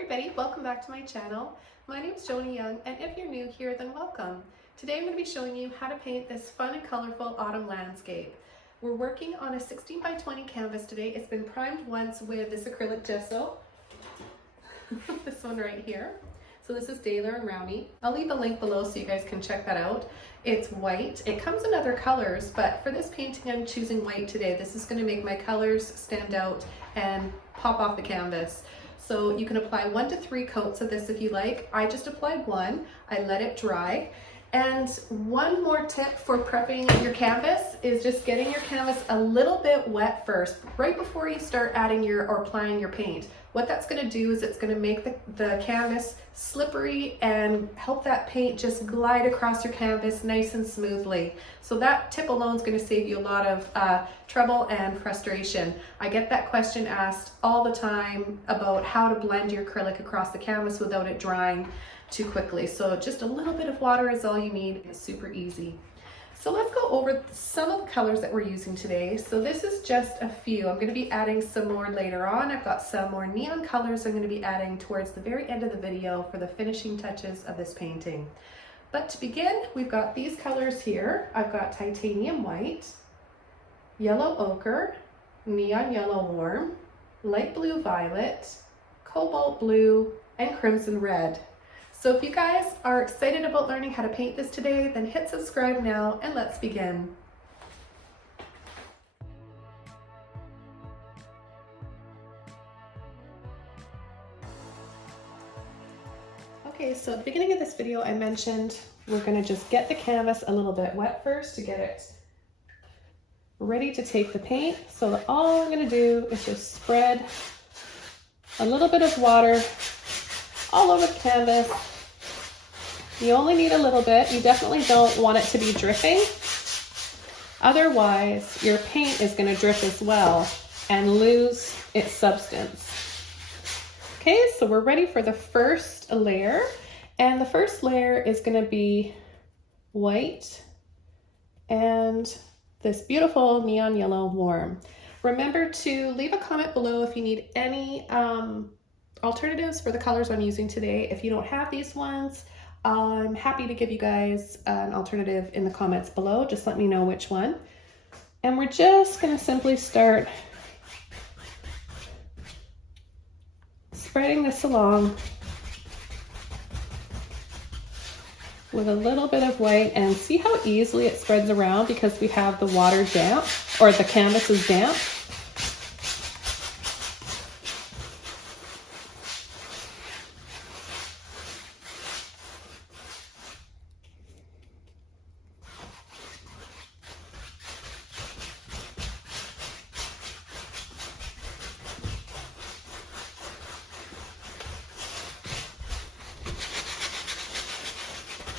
everybody, welcome back to my channel. My name is Joni Young, and if you're new here, then welcome. Today I'm going to be showing you how to paint this fun and colorful autumn landscape. We're working on a 16 by 20 canvas today. It's been primed once with this acrylic gesso. This one right here. So this is Daler and Rowney. I'll leave a link below so you guys can check that out. It's white. It comes in other colors, but for this painting I'm choosing white today. This is going to make my colors stand out and pop off the canvas. So you can apply 1 to 3 coats of this if you like. I just applied 1. I let it dry. And one more tip for prepping your canvas is just getting your canvas a little bit wet first, right before you start adding or applying your paint. What that's going to do is it's going to make the canvas slippery and help that paint just glide across your canvas nice and smoothly. So that tip alone is going to save you a lot of trouble and frustration. I get that question asked all the time about how to blend your acrylic across the canvas without it drying too quickly. So just a little bit of water is all you need. It's super easy. So let's go over some of the colors that we're using today. So this is just a few. I'm going to be adding some more later on. I've got some more neon colors I'm going to be adding towards the very end of the video for the finishing touches of this painting. But to begin, we've got these colors here. I've got titanium white, yellow ochre, neon yellow warm, light blue violet, cobalt blue, and crimson red. So if you guys are excited about learning how to paint this today, then hit subscribe now and let's begin. Okay, so at the beginning of this video I mentioned we're going to just get the canvas a little bit wet first to get it ready to take the paint. So all I'm going to do is just spread a little bit of water all over the canvas. You only need a little bit. You definitely don't want it to be dripping. Otherwise, your paint is going to drip as well and lose its substance. Okay, so we're ready for the first layer. And the first layer is going to be white and this beautiful neon yellow warm. Remember to leave a comment below if you need any alternatives for the colors I'm using today. If you don't have these ones, I'm happy to give you guys an alternative in the comments below. Just let me know which one. And we're just going to simply start spreading this along with a little bit of white, and see how easily it spreads around because we have the water damp, or the canvas is damp.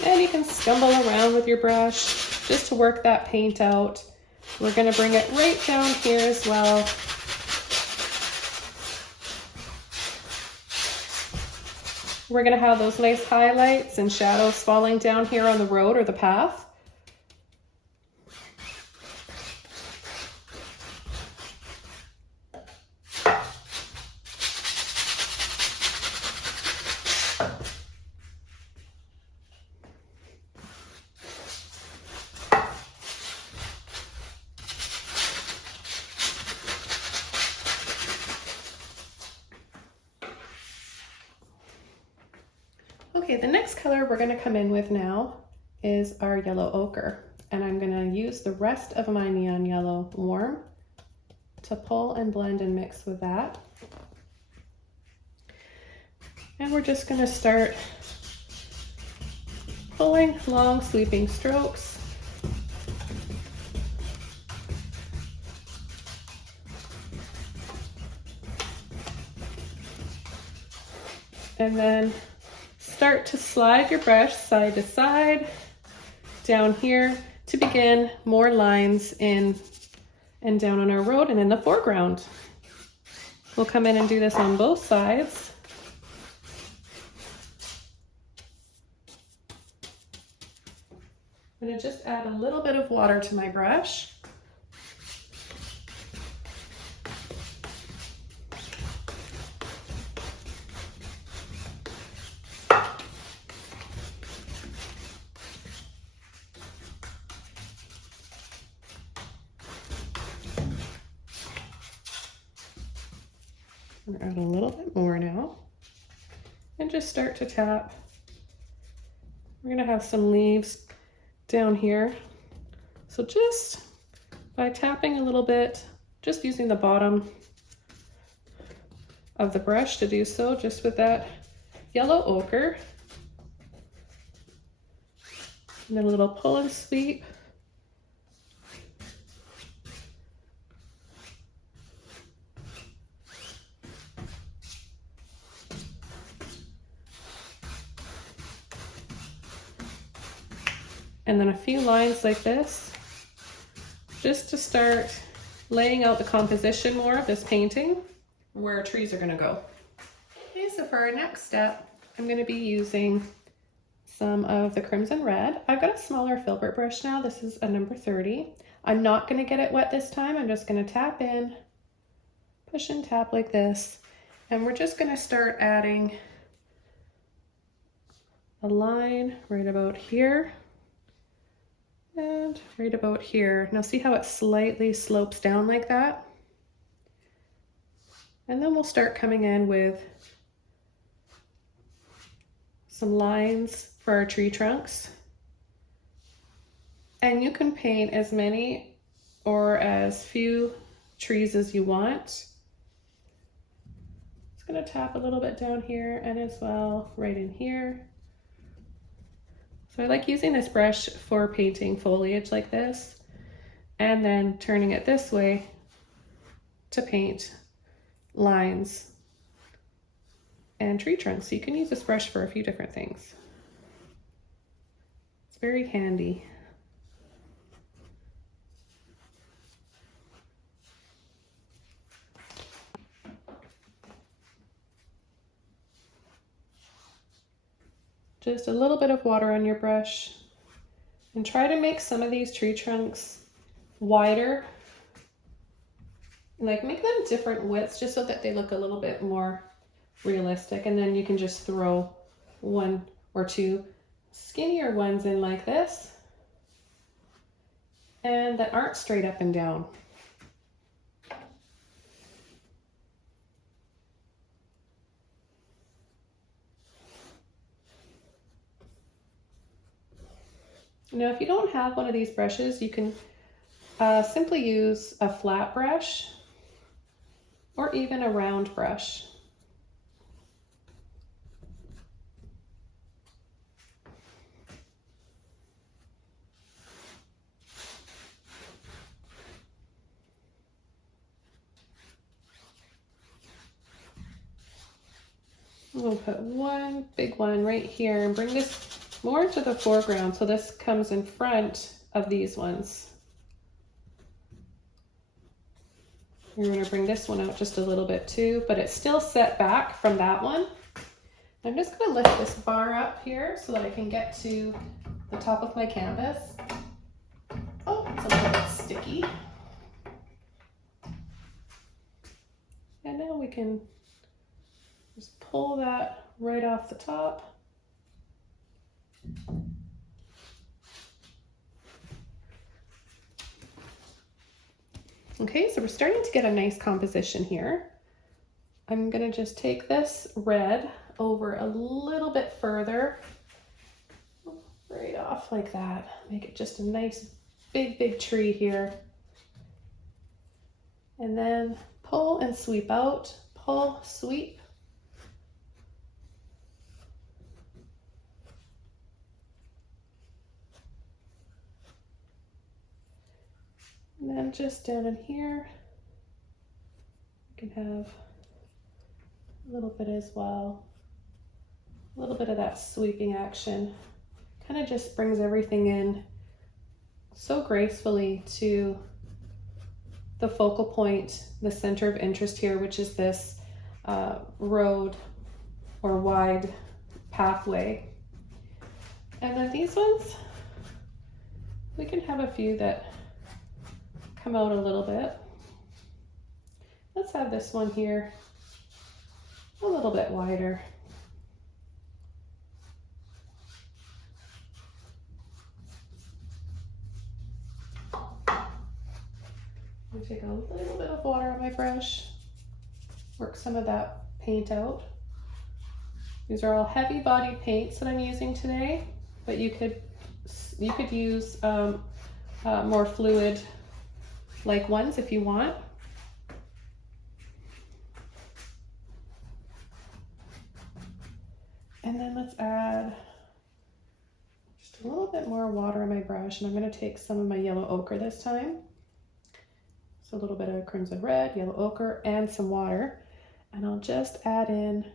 And you can stumble around with your brush just to work that paint out. We're going to bring it right down here as well. We're going to have those nice highlights and shadows falling down here on the road or the path. Okay, the next color we're going to come in with now is our yellow ochre, and I'm going to use the rest of my neon yellow warm to pull and blend and mix with that. And we're just going to start pulling long sweeping strokes. And then start to slide your brush side to side down here to begin more lines in and down on our road and in the foreground. We'll come in and do this on both sides. I'm going to just add a little bit of water to my brush. We're add a little bit more now. And just start to tap. We're gonna have some leaves down here. So just by tapping a little bit, just using the bottom of the brush to do so, just with that yellow ochre. And then a little pull and sweep. And then a few lines like this, just to start laying out the composition more of this painting, where our trees are gonna go. Okay, so for our next step, I'm gonna be using some of the crimson red. I've got a smaller Filbert brush now. This is a number 30. I'm not gonna get it wet this time. I'm just gonna tap in, push and tap like this. And we're just gonna start adding a line right about here and right about here. Now see how it slightly slopes down like that? And then we'll start coming in with some lines for our tree trunks. And you can paint as many or as few trees as you want. Just gonna tap a little bit down here and as well right in here. So I like using this brush for painting foliage like this, and then turning it this way to paint lines and tree trunks. So you can use this brush for a few different things. It's very handy. Just a little bit of water on your brush, and try to make some of these tree trunks wider. Like make them different widths just so that they look a little bit more realistic, and then you can just throw one or two skinnier ones in like this and that aren't straight up and down. Now if you don't have one of these brushes, you can simply use a flat brush or even a round brush. We'll put one big one right here and bring this more to the foreground so this comes in front of these ones. We're going to bring this one out just a little bit too, but it's still set back from that one. I'm just going to lift this bar up here so that I can get to the top of my canvas. Oh, it's a little bit sticky. And now we can just pull that right off the top. Okay, so we're starting to get a nice composition here. I'm gonna just take this red over a little bit further, right off like that. Make it just a nice big tree here. And then pull and sweep out, pull, sweep. And then just down in here, you can have a little bit as well. A little bit of that sweeping action. Kind of just brings everything in so gracefully to the focal point, the center of interest here, which is this road or wide pathway. And then these ones, we can have a few that come out a little bit. Let's have this one here a little bit wider. I'm gonna take a little bit of water on my brush. work some of that paint out. These are all heavy body paints that I'm using today, but you could use more fluid like ones if you want. And then let's add just a little bit more water on my brush, and I'm going to take some of my yellow ochre this time. So a little bit of crimson red, yellow ochre, and some water. And I'll just add in,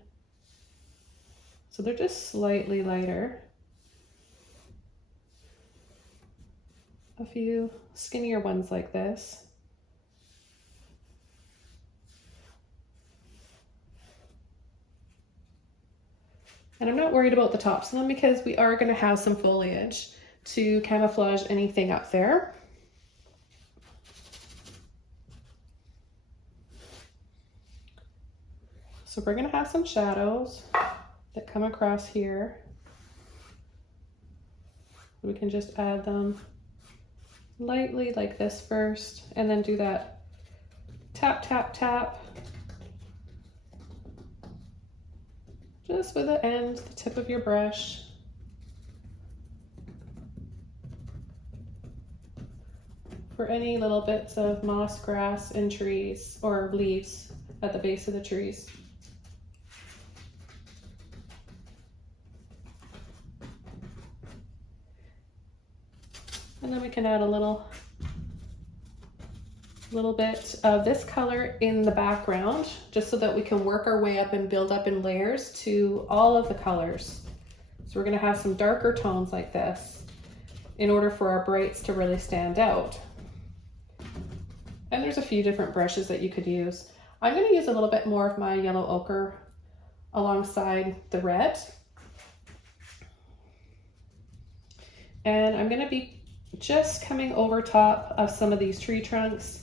so they're just slightly lighter, a few skinnier ones like this. And I'm not worried about the tops of them because we are going to have some foliage to camouflage anything up there. So we're going to have some shadows that come across here. We can just add them lightly like this first, and then do that tap, tap, tap. Just with the end, the tip of your brush. For any little bits of moss, grass, and trees, or leaves at the base of the trees. And then we can add a little bit of this color in the background, just so that we can work our way up and build up in layers to all of the colors. So we're going to have some darker tones like this in order for our brights to really stand out. And there's a few different brushes that you could use. I'm going to use a little bit more of my yellow ochre alongside the red. And I'm going to be just coming over top of some of these tree trunks.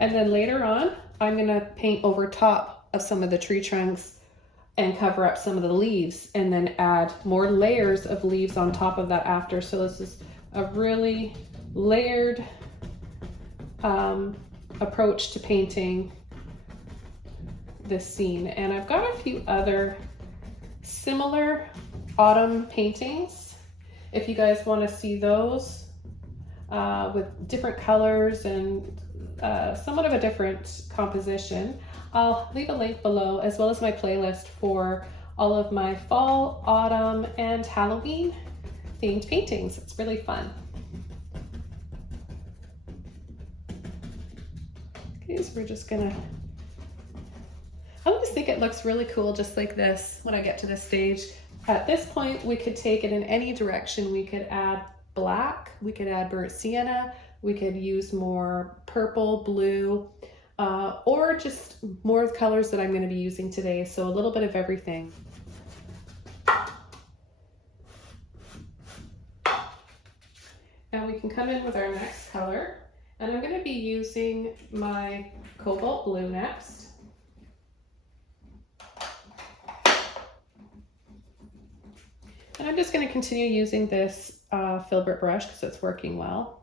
And then later on, I'm going to paint over top of some of the tree trunks and cover up some of the leaves, and then add more layers of leaves on top of that after. So this is a really layered approach to painting this scene. And I've got a few other similar autumn paintings if you guys want to see those with different colors and somewhat of a different composition. I'll leave a link below, as well as my playlist for all of my fall, autumn, and Halloween themed paintings. It's really fun. Okay, so we're just gonna, I just think it looks really cool just like this when I get to this stage. At this point, we could take it in any direction. We could add black, we could add burnt sienna, we could use more purple, blue, or just more of the colors that I'm going to be using today. So a little bit of everything. Now we can come in with our next color, and I'm going to be using my Cobalt blue next. And I'm just going to continue using this Filbert brush because it's working well.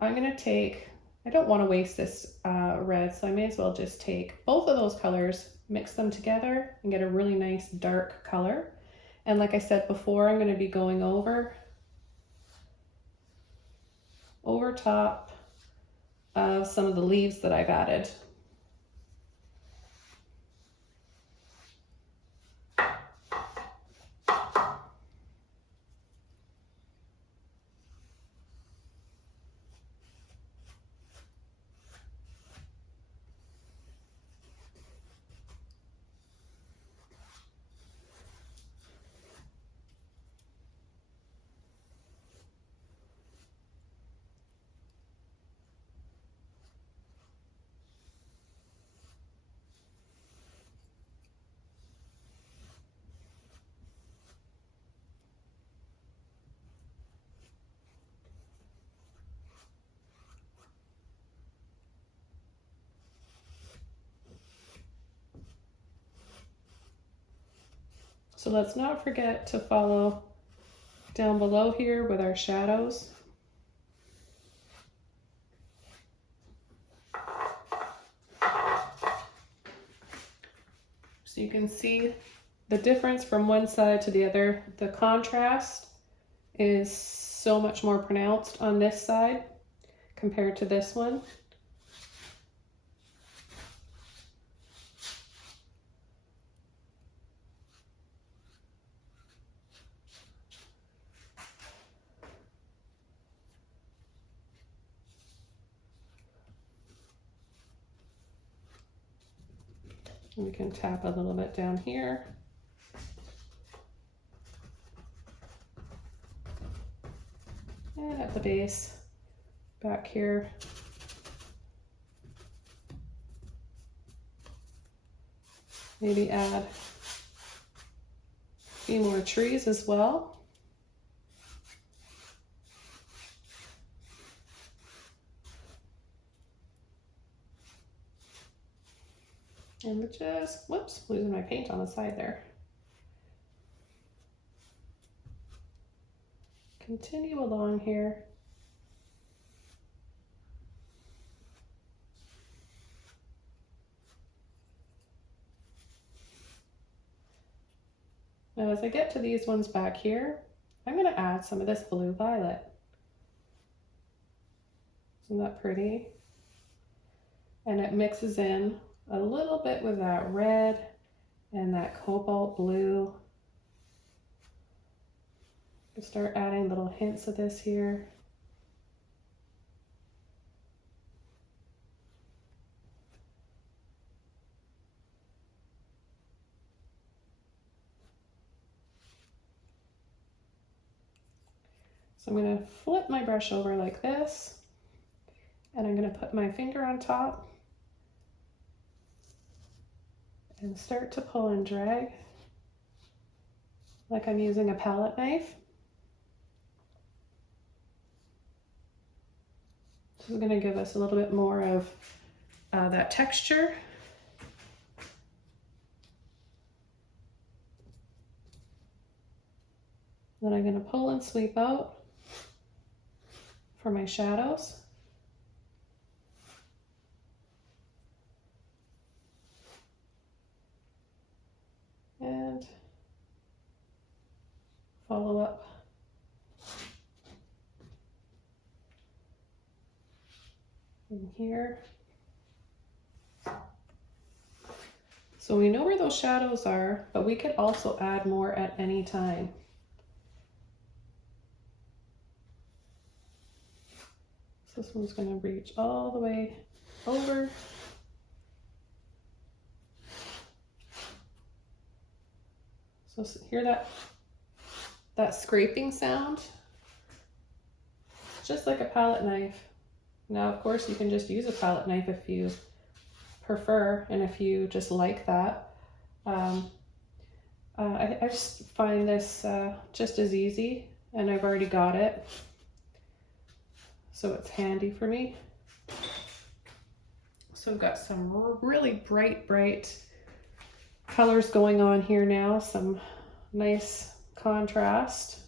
I'm going to take, I don't want to waste this red, so I may as well just take both of those colors, mix them together, and get a really nice dark color. And like I said before, I'm going to be going over top of some of the leaves that I've added. So let's not forget to follow down below here with our shadows. So you can see the difference from one side to the other. The contrast is so much more pronounced on this side compared to this one. We can tap a little bit down here. And at the base, back here. Maybe add a few more trees as well. And just, whoops, losing my paint on the side there. Continue along here. Now as I get to these ones back here, I'm going to add some of this blue violet. Isn't that pretty? And it mixes in a little bit with that red and that cobalt blue. Start adding little hints of this here. So I'm going to flip my brush over like this, and I'm going to put my finger on top and start to pull and drag like I'm using a palette knife. This is going to give us a little bit more of that texture. Then I'm going to pull and sweep out for my shadows. And follow up in here. So we know where those shadows are, but we could also add more at any time. So this one's going to reach all the way over. So hear that scraping sound? It's just like a palette knife. Now, of course, you can just use a palette knife if you prefer, and if you just like that. I just find this just as easy, and I've already got it, so it's handy for me. So I've got some really bright colors going on here now, some nice contrast.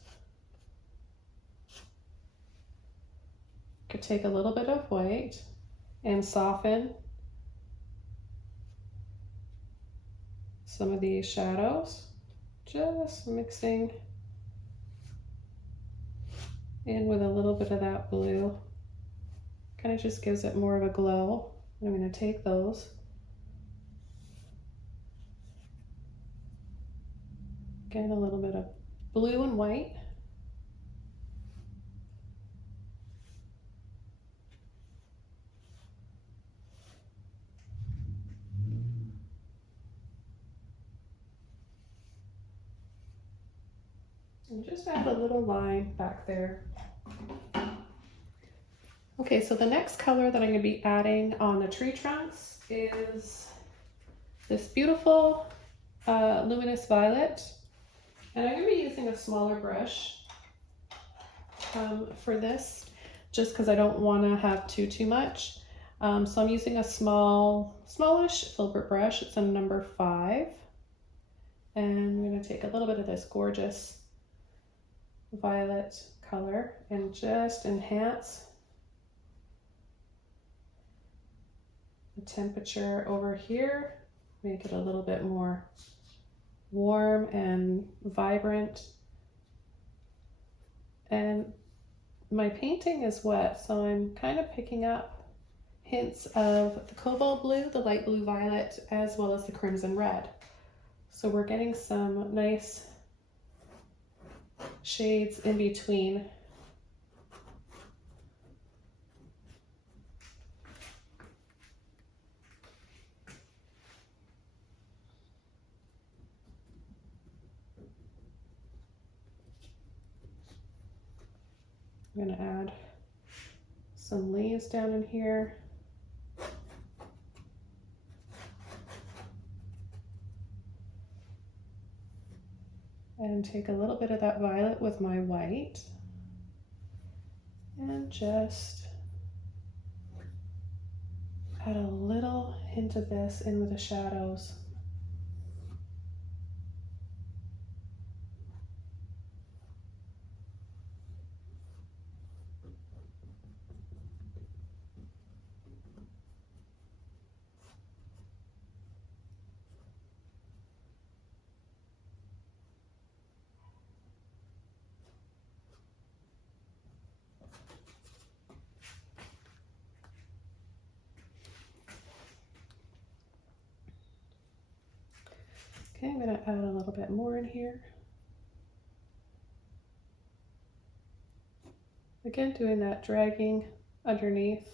Could take a little bit of white and soften some of these shadows, just mixing in with a little bit of that blue. Kind of just gives it more of a glow. I'm going to take those, get a little bit of blue and white. And just add a little line back there. Okay, so the next color that I'm going to be adding on the tree trunks is this beautiful luminous violet. And I'm going to be using a smaller brush for this, just because I don't want to have too much. So I'm using a smallish Filbert brush. It's a number 5. And I'm going to take a little bit of this gorgeous violet color and just enhance the temperature over here make it a little bit more warm and vibrant. And my painting is wet, so I'm kind of picking up hints of the cobalt blue, the light blue violet, as well as the crimson red. So we're getting some nice shades in between. I'm going to add some leaves down in here. And take a little bit of that violet with my white and just add a little hint of this in with the shadows. Okay, I'm going to add a little bit more in here. Again, doing that dragging underneath.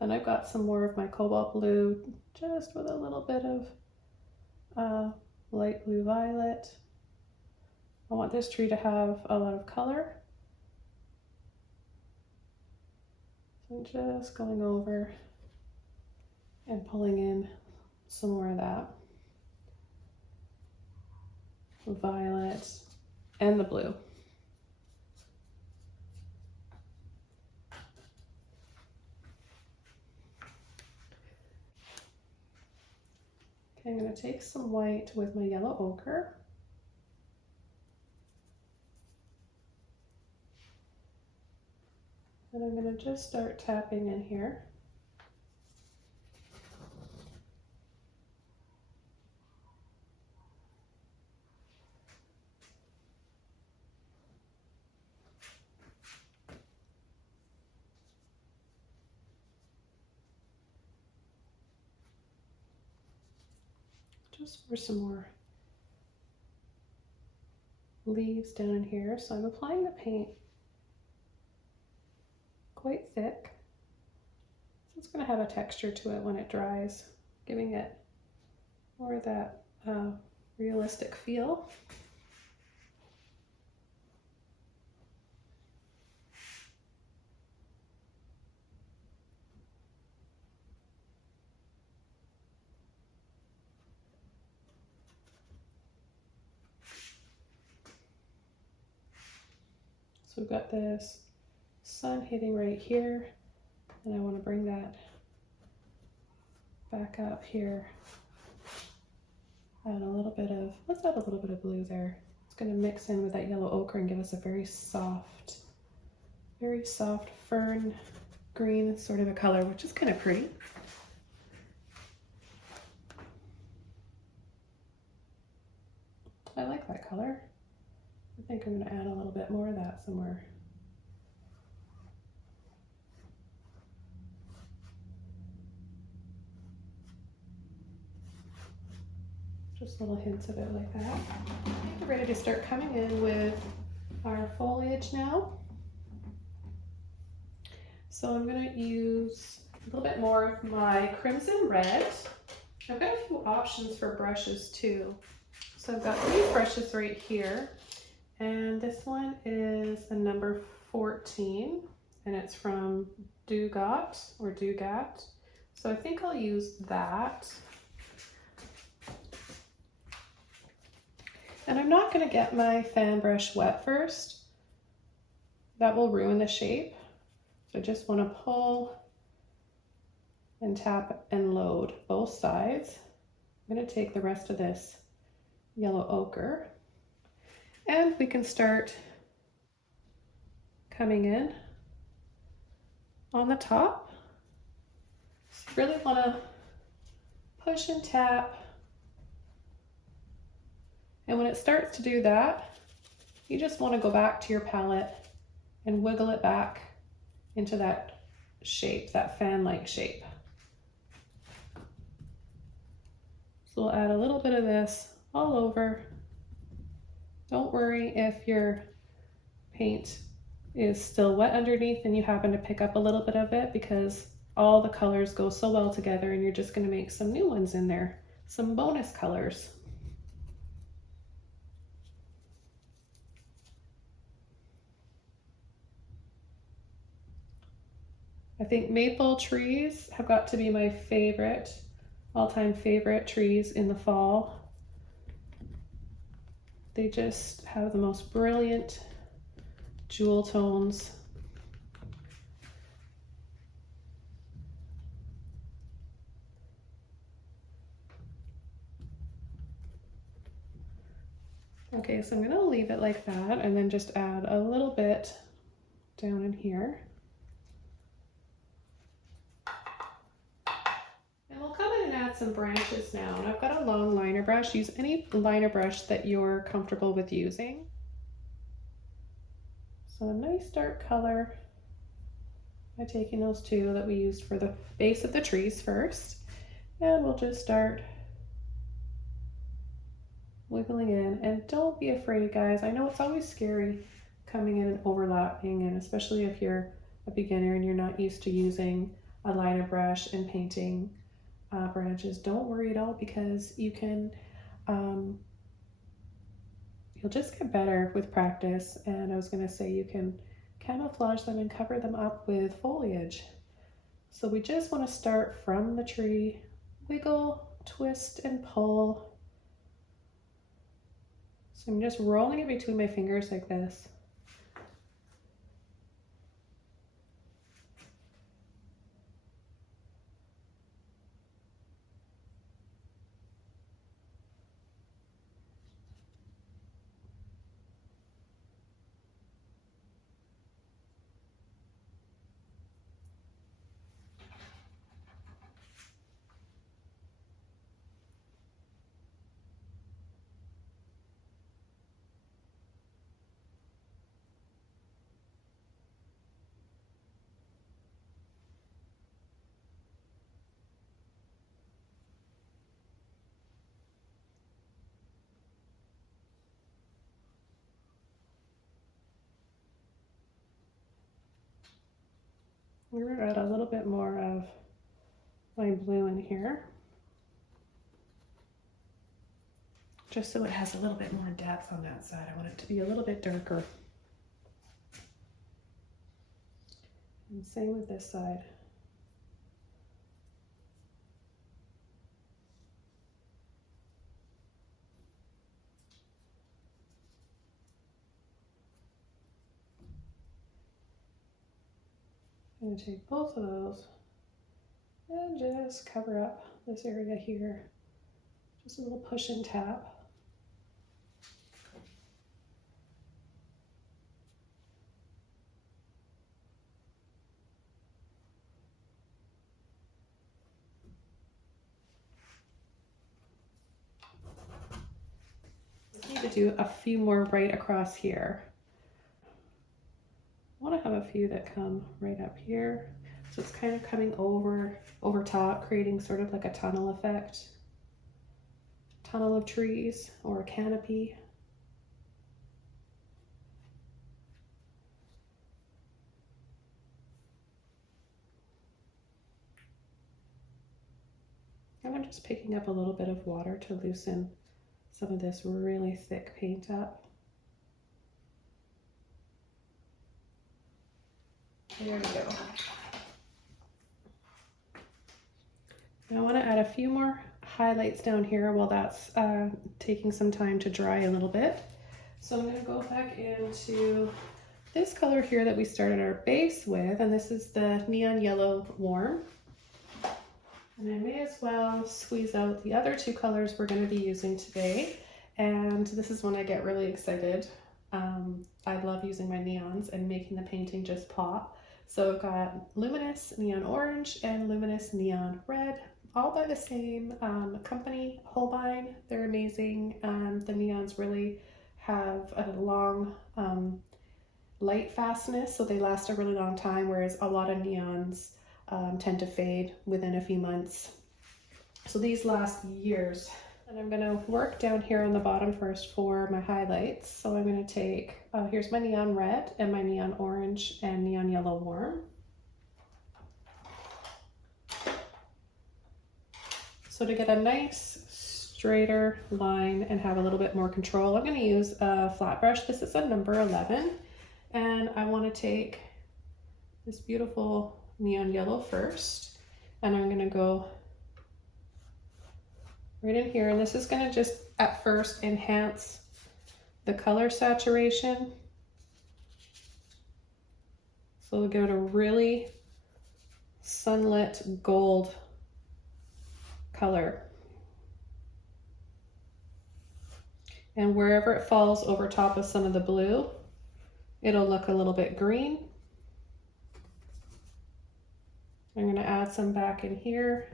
And I've got some more of my cobalt blue, just with a little bit of light blue violet. I want this tree to have a lot of color. So I'm just going over and pulling in some more of that violet and the blue. Okay, I'm going to take some white with my yellow ochre. And I'm going to just start tapping in here. Just for some more leaves down in here. So I'm applying the paint quite thick. So it's going to have a texture to it when it dries, giving it more of that realistic feel. So we've got this sun hitting right here, and I want to bring that back up here. Add a little bit of, let's add a little bit of blue there. It's going to mix in with that yellow ochre and give us a very soft fern green sort of a color, which is kind of pretty. I like that color. I think I'm going to add a little bit more of that somewhere. Just little hints of it like that. I think we're ready to start coming in with our foliage now. So I'm going to use a little bit more of my crimson red. I've got a few options for brushes too. So I've got these brushes right here, and this one is a number 14, and it's from Dugat. So I think I'll use that. And I'm not going to get my fan brush wet first. That will ruin the shape. So I just want to pull and tap and load both sides. I'm going to take the rest of this yellow ochre, and we can start coming in on the top. So you really want to push and tap And when it starts to do that, you just want to go back to your palette and wiggle it back into that shape, that fan-like shape. So we'll add a little bit of this all over. Don't worry if your paint is still wet underneath and you happen to pick up a little bit of it, because all the colors go so well together and you're just going to make some new ones in there, some bonus colors. I think maple trees have got to be my favorite, all-time favorite trees in the fall. They just have the most brilliant jewel tones. Okay, so I'm gonna leave it like that and then just add a little bit down in here. And we'll come in and add some branches now. And I've got a long liner brush. Use any liner brush that you're comfortable with using. So a nice dark color by taking those two that we used for the base of the trees first. And we'll just start wiggling in, and don't be afraid, guys. I know it's always scary coming in and overlapping, and especially if you're a beginner and you're not used to using a liner brush and painting branches. Don't worry at all, because you can you'll just get better with practice. And I was going to say, you can camouflage them and cover them up with foliage. So we just want to start from the tree, wiggle, twist, and pull. So I'm just rolling it between my fingers like this. We're going to add a little bit more of my blue in here, just so it has a little bit more depth on that side. I want it to be a little bit darker. And same with this side. I'm going to take both of those and just cover up this area here. Just a little push and tap. I need to do a few more right across here. I want to have a few that come right up here. So it's kind of coming over top, creating sort of like a tunnel effect. Tunnel of trees or a canopy. And I'm just picking up a little bit of water to loosen some of this really thick paint up. There we go. Now I want to add a few more highlights down here while that's taking some time to dry a little bit. So I'm going to go back into this color here that we started our base with, and this is the neon yellow warm. And I may as well squeeze out the other two colors we're going to be using today. And this is when I get really excited. I love using my neons and making the painting just pop. So I've got luminous neon orange and luminous neon red all by the same company, Holbein. They're amazing. The neons really have a long light fastness, so they last a really long time, whereas a lot of neons tend to fade within a few months. So these last years. And I'm going to work down here on the bottom first for my highlights. So I'm going to take, here's my neon red and my neon orange and neon yellow warm. So to get a nice straighter line and have a little bit more control, I'm going to use a flat brush. This is a number 11. And I want to take this beautiful neon yellow first. And I'm going to go right in here, and this is going to just at first enhance the color saturation. So we'll give it a really sunlit gold color. And wherever it falls over top of some of the blue, it'll look a little bit green. I'm going to add some back in here.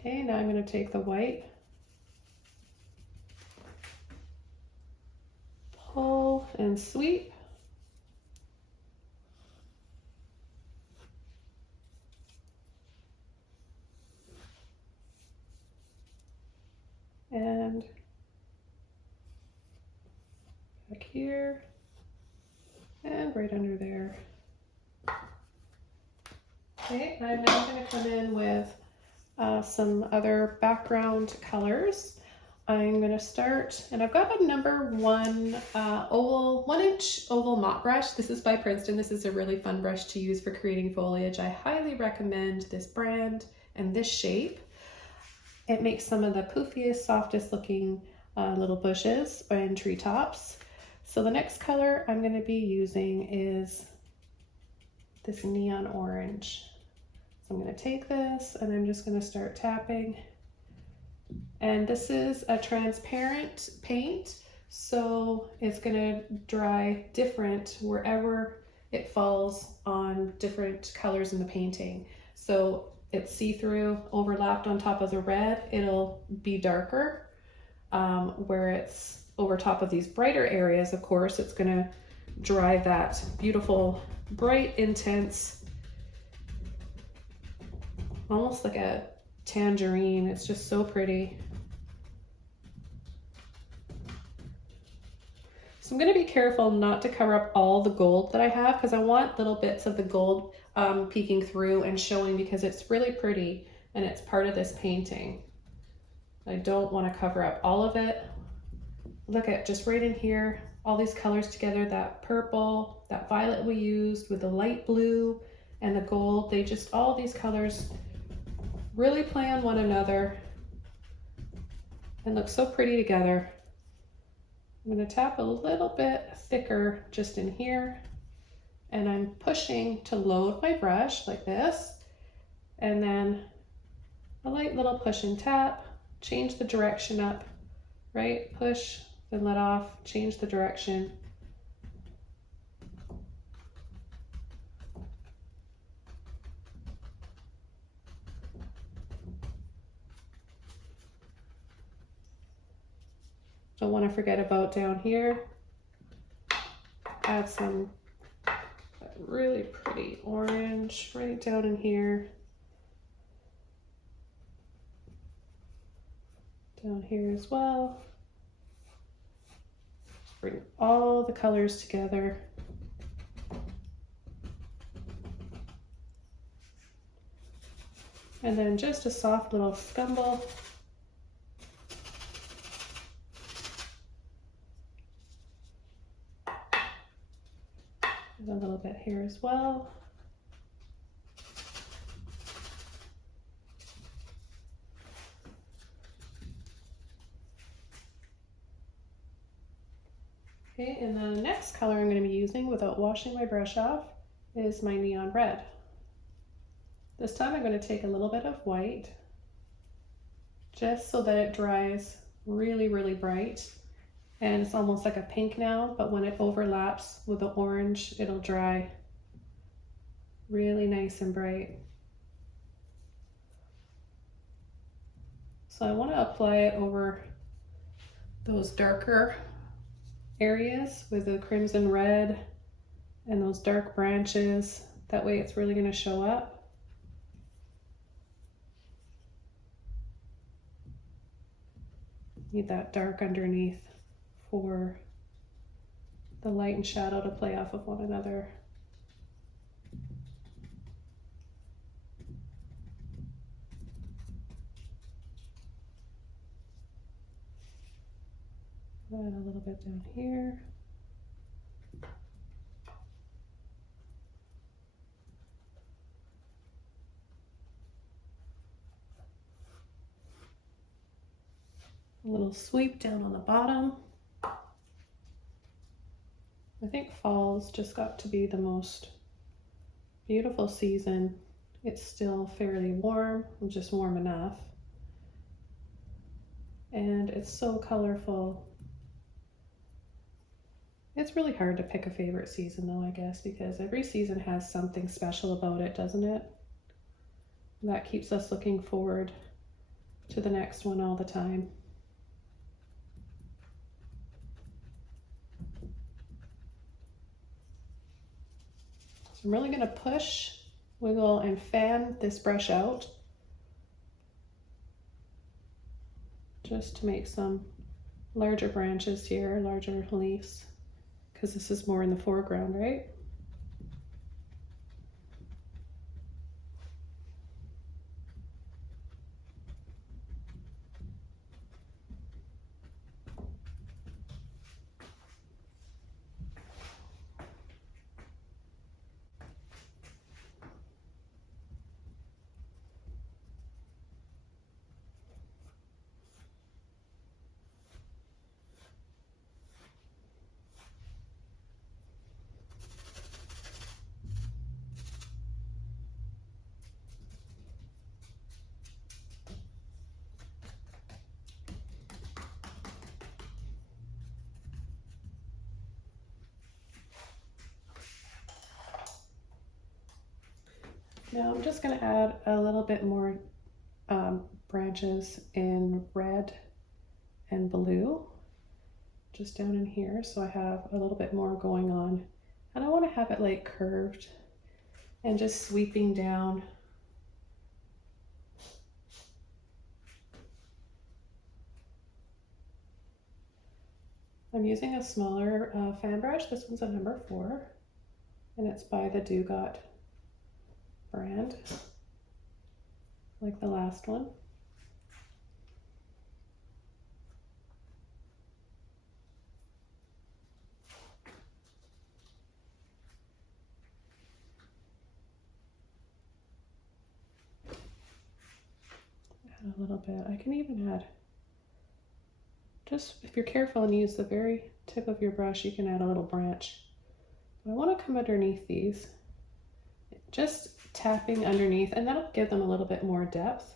Okay, now I'm going to take the white, pull and sweep. And back here and right under there. Okay, I'm now going to come in with some other background colors. I'm going to start, and I've got a number 1 1-inch oval mop brush. This is by Princeton. This is a really fun brush to use for creating foliage. I highly recommend this brand and this shape. It makes some of the poofiest, softest looking little bushes and treetops. So the next color I'm going to be using is this neon orange. So I'm going to take this and I'm just going to start tapping. And this is a transparent paint, so it's going to dry different wherever it falls on different colors in the painting. So it's see-through, overlapped on top of the red, it'll be darker. Where it's over top of these brighter areas, of course, it's going to dry that beautiful, bright, intense, almost like a tangerine. It's just so pretty. So I'm going to be careful not to cover up all the gold that I have, because I want little bits of the gold peeking through and showing, because it's really pretty and it's part of this painting. I don't want to cover up all of it. Look at just right in here, all these colors together, that purple, that violet we used with the light blue and the gold. They just, all these colors really play on one another and look so pretty together. I'm going to tap a little bit thicker just in here, and I'm pushing to load my brush like this, and then a light little push and tap, change the direction up, right? Push, then let off, change the direction. Don't want to forget about down here. Add some really pretty orange right down in here. Down here as well. Just bring all the colors together. And then just a soft little scumble. A little bit here as well. Okay, and the next color I'm going to be using without washing my brush off is my neon red. This time I'm going to take a little bit of white just so that it dries really bright, and it's almost like a pink now, but when it overlaps with the orange it'll dry really nice and bright. So I want to apply it over those darker areas with the crimson red and those dark branches. That way it's really going to show up. Need that dark underneath for the light and shadow to play off of one another. Add a little bit down here. A little sweep down on the bottom. I think fall's just got to be the most beautiful season. It's still fairly warm, just warm enough. And it's so colorful. It's really hard to pick a favorite season though, I guess, because every season has something special about it, doesn't it? That keeps us looking forward to the next one all the time. So I'm really going to push, wiggle, and fan this brush out just to make some larger branches here, larger leaves, because this is more in the foreground, right? Now I'm just going to add a little bit more branches in red and blue, just down in here, so I have a little bit more going on. And I want to have it like curved and just sweeping down. I'm using a smaller fan brush. This one's a number 4, and it's by the Dugot brand, like the last one. Add a little bit. I can even add, just if you're careful and use the very tip of your brush, you can add a little branch. But I want to come underneath these, just tapping underneath, and that'll give them a little bit more depth.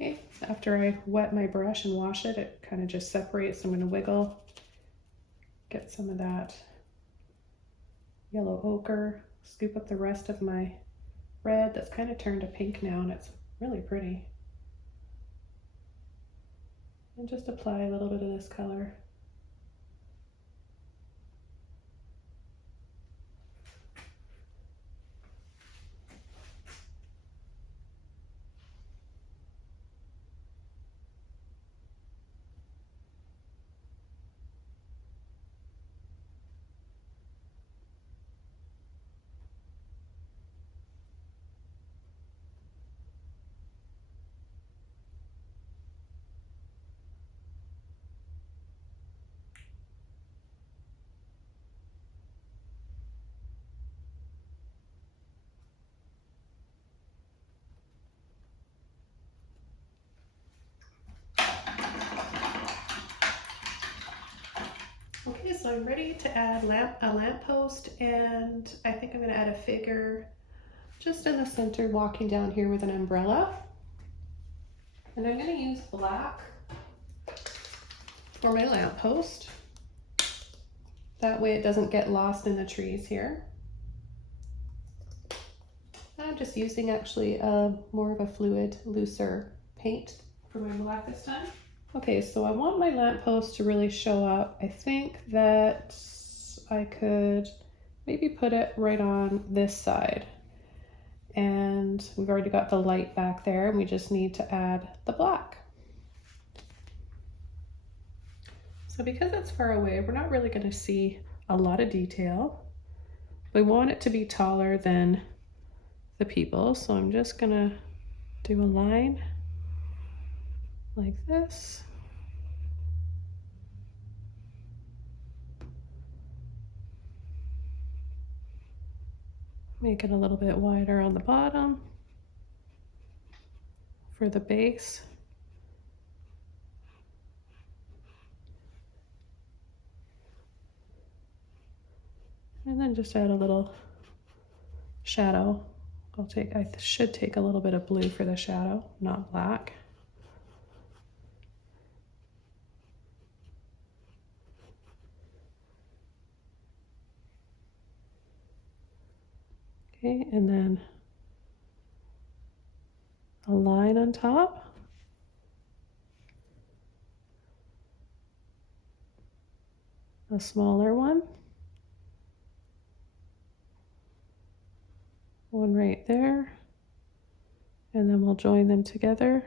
Okay, after I wet my brush and wash it, it kind of just separates. I'm going to wiggle, get some of that yellow ochre, scoop up the rest of my red that's kind of turned to pink now, and it's really pretty. And just apply a little bit of this color. Okay, so I'm ready to add a lamppost, and I think I'm going to add a figure just in the center walking down here with an umbrella. And I'm going to use black for my lamppost. That way it doesn't get lost in the trees here. I'm just using actually more of a fluid, looser paint for my black this time. Okay, so I want my lamppost to really show up. I think that I could maybe put it right on this side. And we've already got the light back there, and we just need to add the black. So because it's far away, we're not really going to see a lot of detail. We want it to be taller than the people, so I'm just going to do a line like this. Make it a little bit wider on the bottom for the base. And then just add a little shadow. I should take a little bit of blue for the shadow, not black. Okay, and then a line on top. A smaller one. One right there. And then we'll join them together.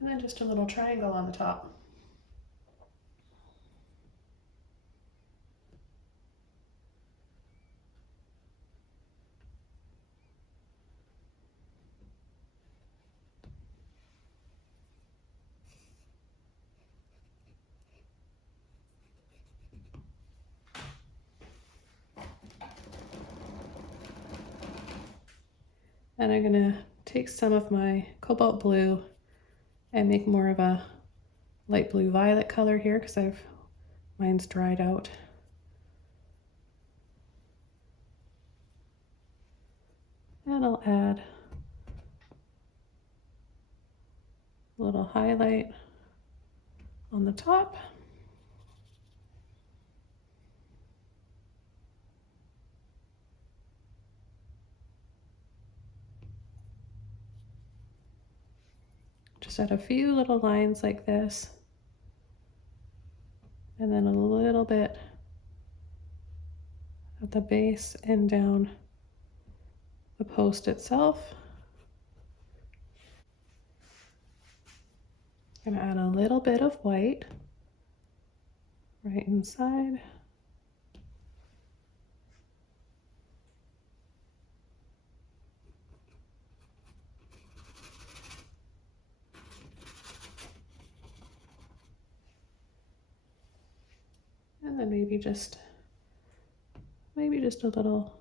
And then just a little triangle on the top. And I'm gonna take some of my cobalt blue and make more of a light blue violet color here because mine's dried out. And I'll add a little highlight on the top. Just add a few little lines like this. And then a little bit at the base and down the post itself. I'm gonna add a little bit of white right inside. And then maybe just a little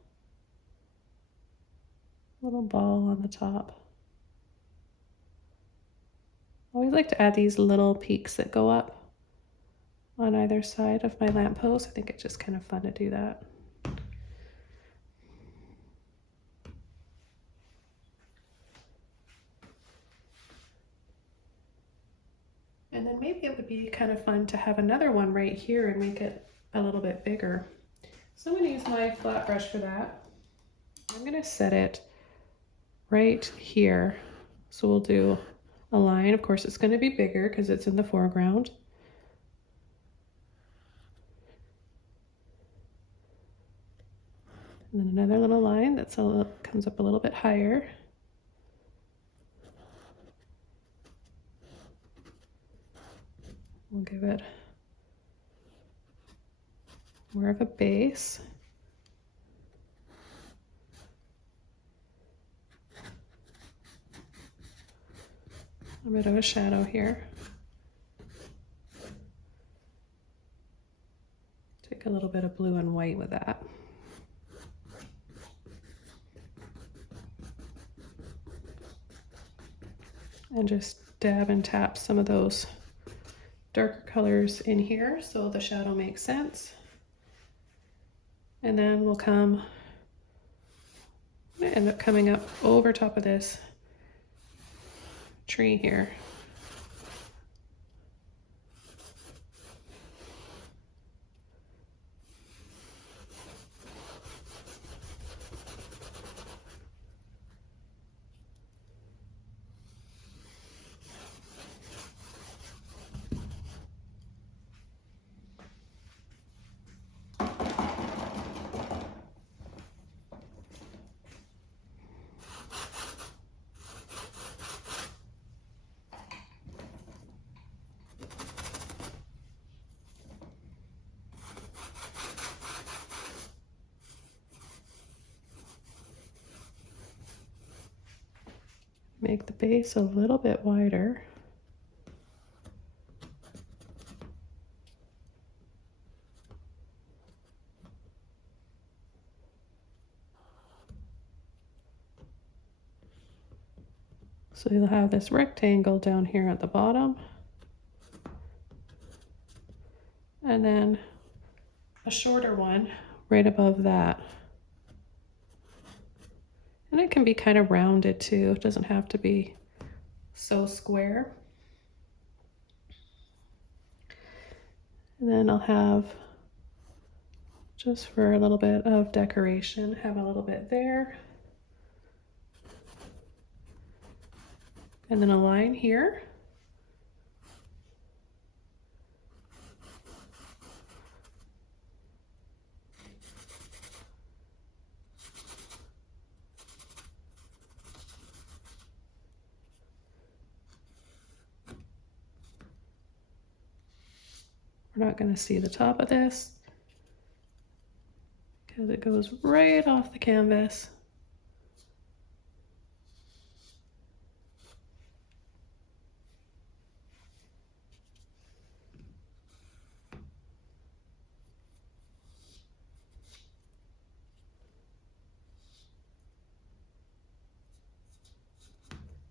ball on the top. I always like to add these little peaks that go up on either side of my lamppost. I think it's just kind of fun to do that. And then maybe it would be kind of fun to have another one right here and make it a little bit bigger. So I'm going to use my flat brush for that. I'm going to set it right here. So we'll do a line. Of course, it's going to be bigger because it's in the foreground. And then another little line that comes up a little bit higher. We'll give it more of a base. A bit of a shadow here. Take a little bit of blue and white with that. and just dab and tap some of those darker colors in here so the shadow makes sense. And then we'll end up coming up over top of this tree here. Make the base a little bit wider. So you'll have this rectangle down here at the bottom, and then a shorter one right above that. And it can be kind of rounded too. It doesn't have to be so square. And then I'll have, just for a little bit of decoration, have a little bit there. And then a line here. We're not going to see the top of this because it goes right off the canvas.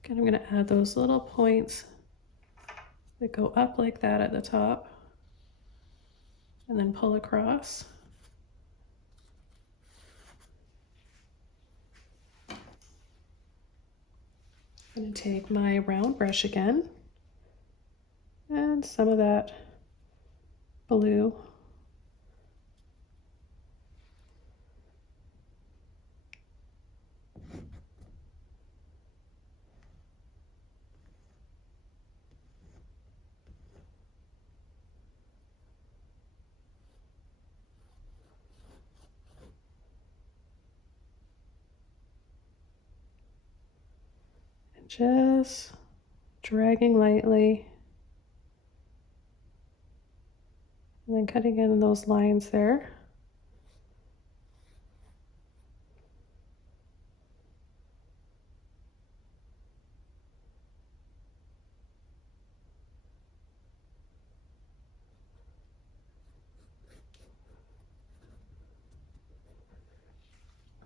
And I'm going to add those little points that go up like that at the top and then pull across. I'm going to take my round brush again and some of that blue. Just dragging lightly and then cutting in those lines there.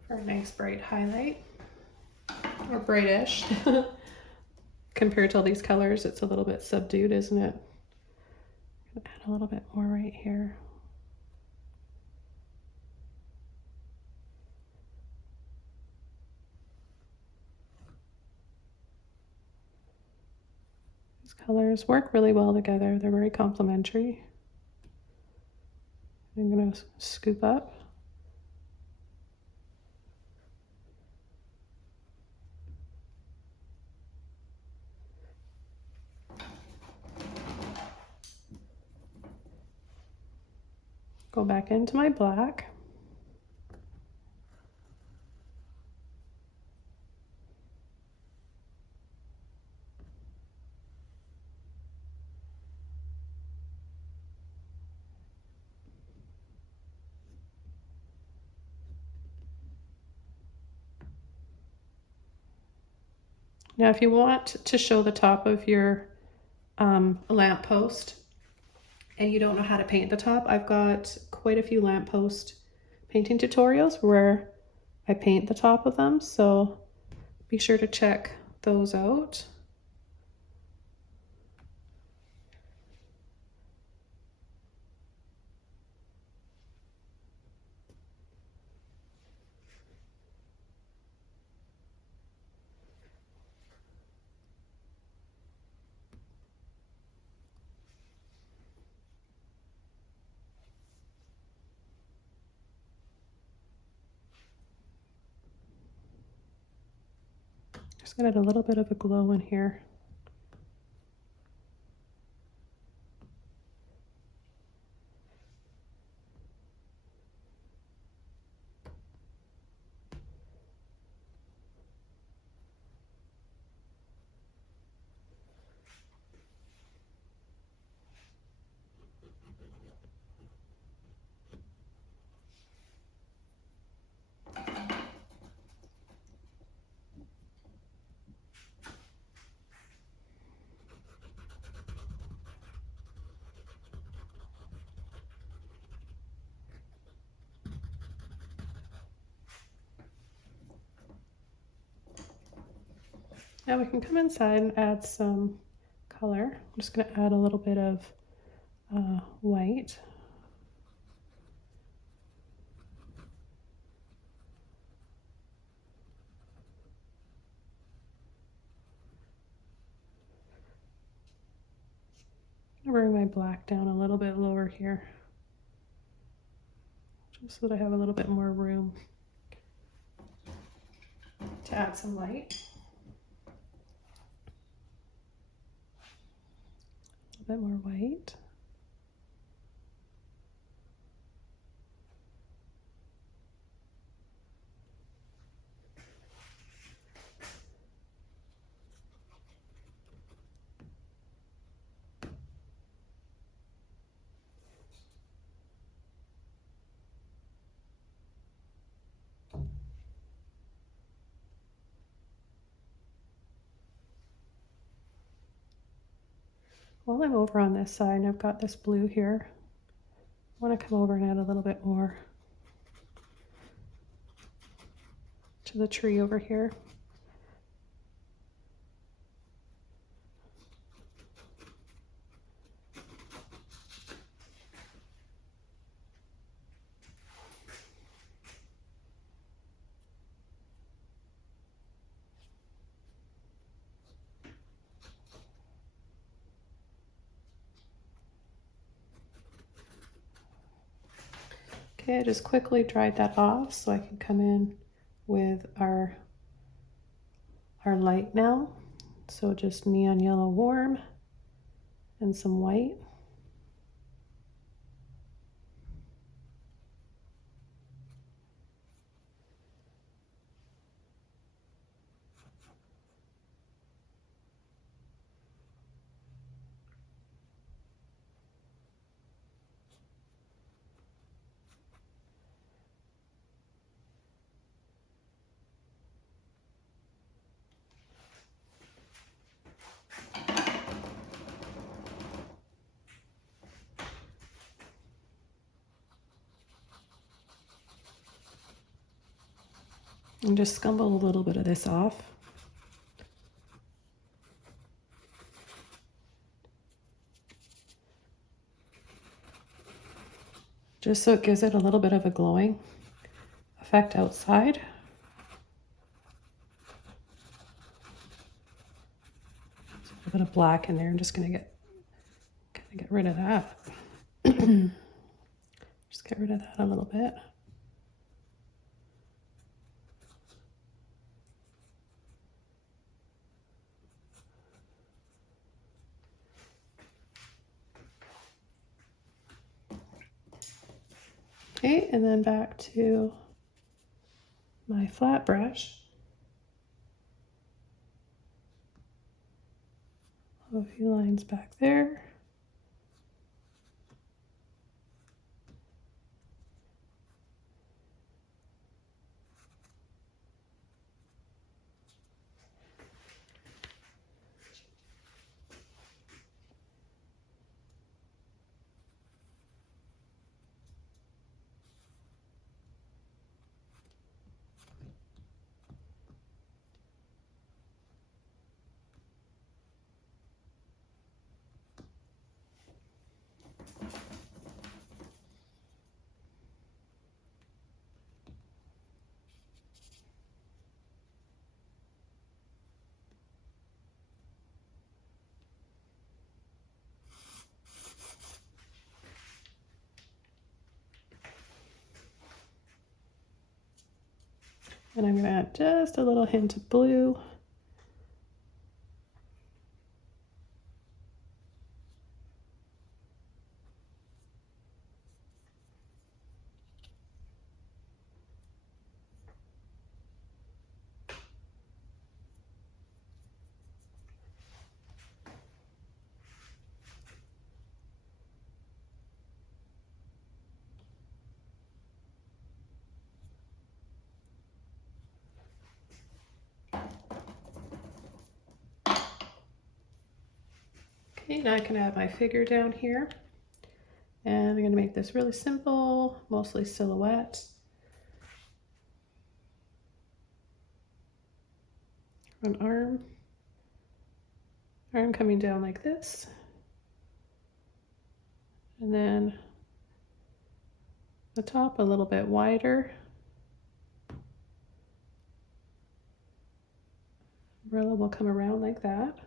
For a nice bright highlight, or brightish. Compared to all these colors, it's a little bit subdued, isn't it? I'm gonna add a little bit more right here. These colors work really well together. They're very complementary. I'm gonna scoop up. Go back into my black. Now, if you want to show the top of your lamppost and you don't know how to paint the top, I've got quite a few lamppost painting tutorials where I paint the top of them, so be sure to check those out. Just gonna add a little bit of a glow in here. Now we can come inside and add some color. I'm just going to add a little bit of white. I'm going to bring my black down a little bit lower here, just so that I have a little bit more room to add some light. A bit more white. While I'm over on this side, I've got this blue here. I want to come over and add a little bit more to the tree over here. Okay, I just quickly dried that off so I can come in with our light now. So just neon yellow warm and some white. And just scumble a little bit of this off. Just so it gives it a little bit of a glowing effect outside. A bit of black in there. I'm just going to get rid of that. Just get rid of that a little bit. Okay, and then back to my flat brush. A few lines back there. And I'm going to add just a little hint of blue Okay, now I can add my figure down here. And I'm going to make this really simple, mostly silhouette. An arm coming down like this. And then the top a little bit wider. Umbrella will come around like that.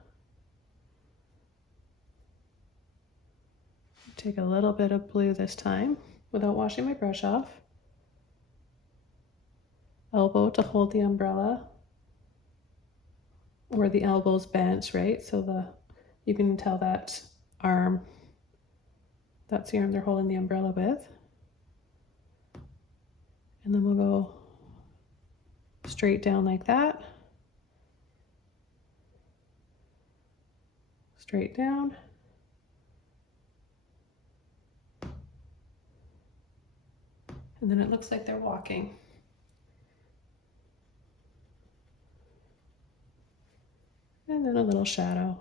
Take a little bit of blue this time without washing my brush off. Elbow to hold the umbrella, or the elbow's bent, right? So you can tell that arm, that's the arm they're holding the umbrella with. And then we'll go straight down like that. Straight down. And then it looks like they're walking. And then a little shadow.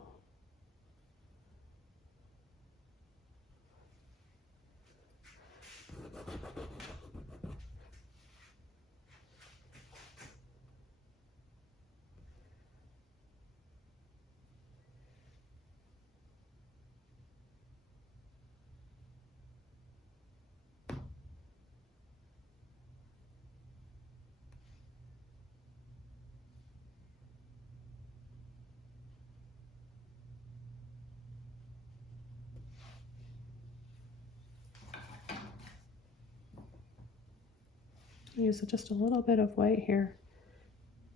Use just a little bit of white here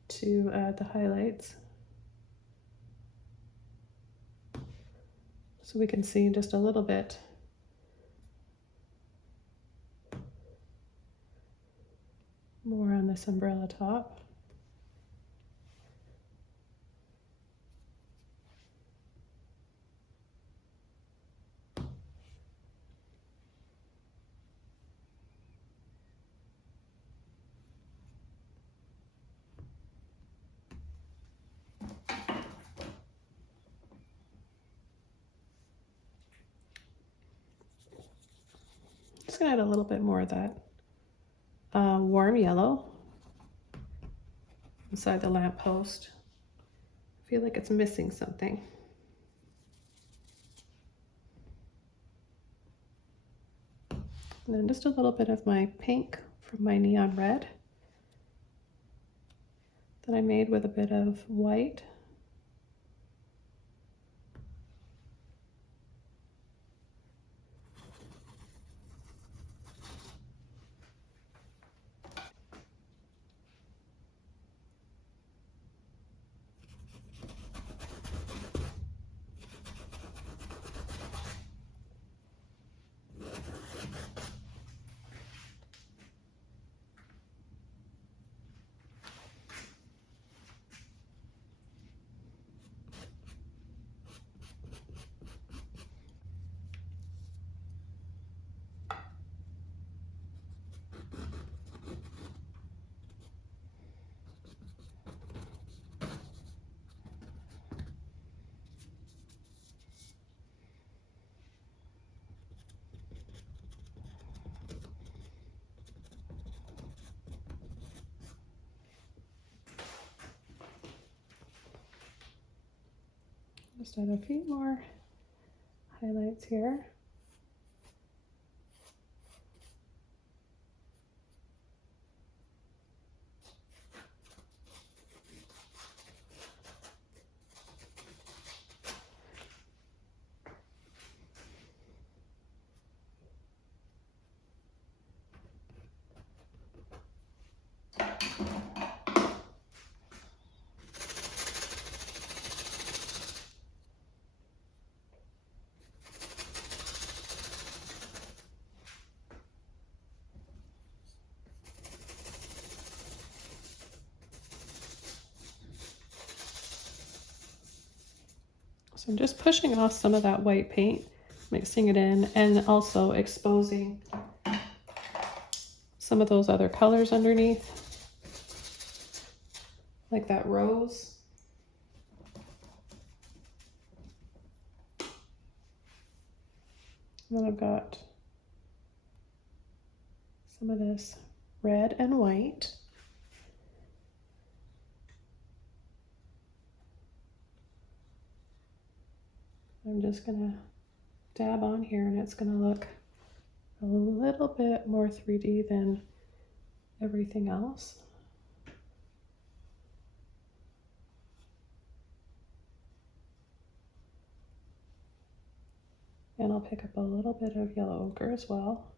to add the highlights. So we can see just a little bit more on this umbrella top. Just gonna add a little bit more of that warm yellow inside the lamppost. I feel like it's missing something. And then just a little bit of my pink from my neon red that I made with a bit of white. Just add a few more highlights here. So I'm just pushing off some of that white paint, mixing it in, and also exposing some of those other colors underneath, like that rose. And then I've got some of this red and white. I'm just gonna dab on here and it's gonna look a little bit more 3D than everything else. And I'll pick up a little bit of yellow ochre as well.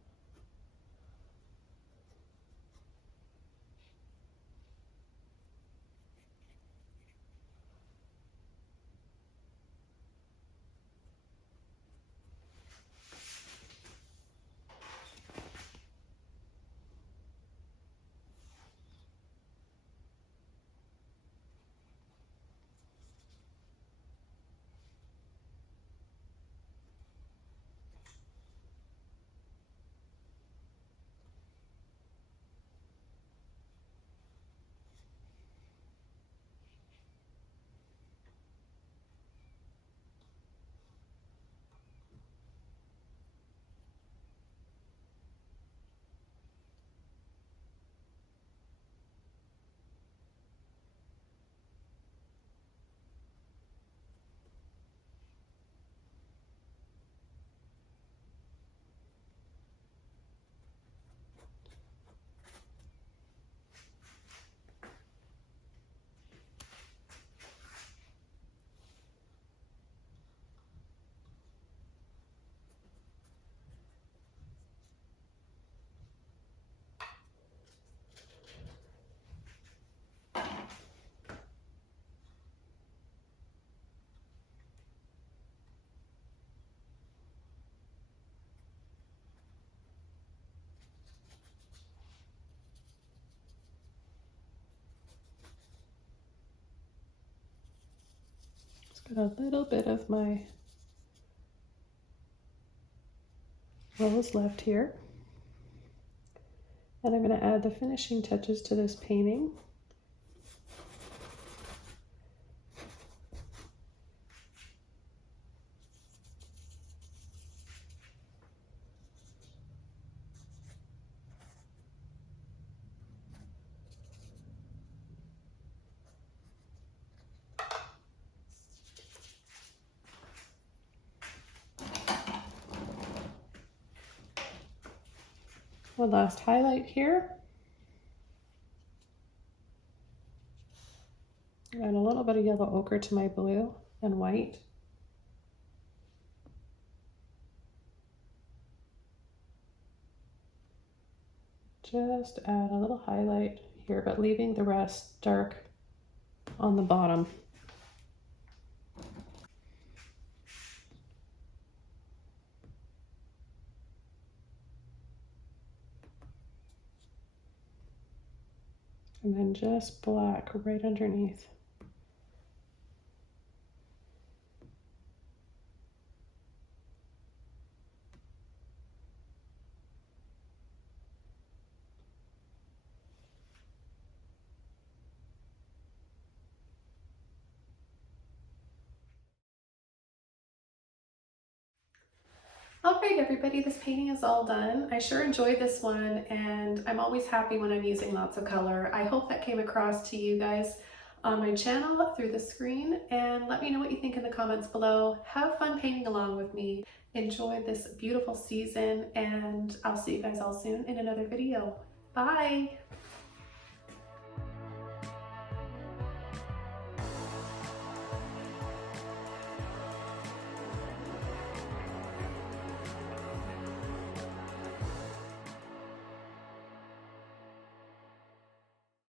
Got a little bit of my rose left here. And I'm going to add the finishing touches to this painting. One last highlight here. And a little bit of yellow ochre to my blue and white. Just add a little highlight here, but leaving the rest dark on the bottom. And then just black right underneath. All right, everybody, this painting is all done. I sure enjoyed this one, and I'm always happy when I'm using lots of color. I hope that came across to you guys on my channel through the screen, and let me know what you think in the comments below. Have fun painting along with me. Enjoy this beautiful season, and I'll see you guys all soon in another video. Bye!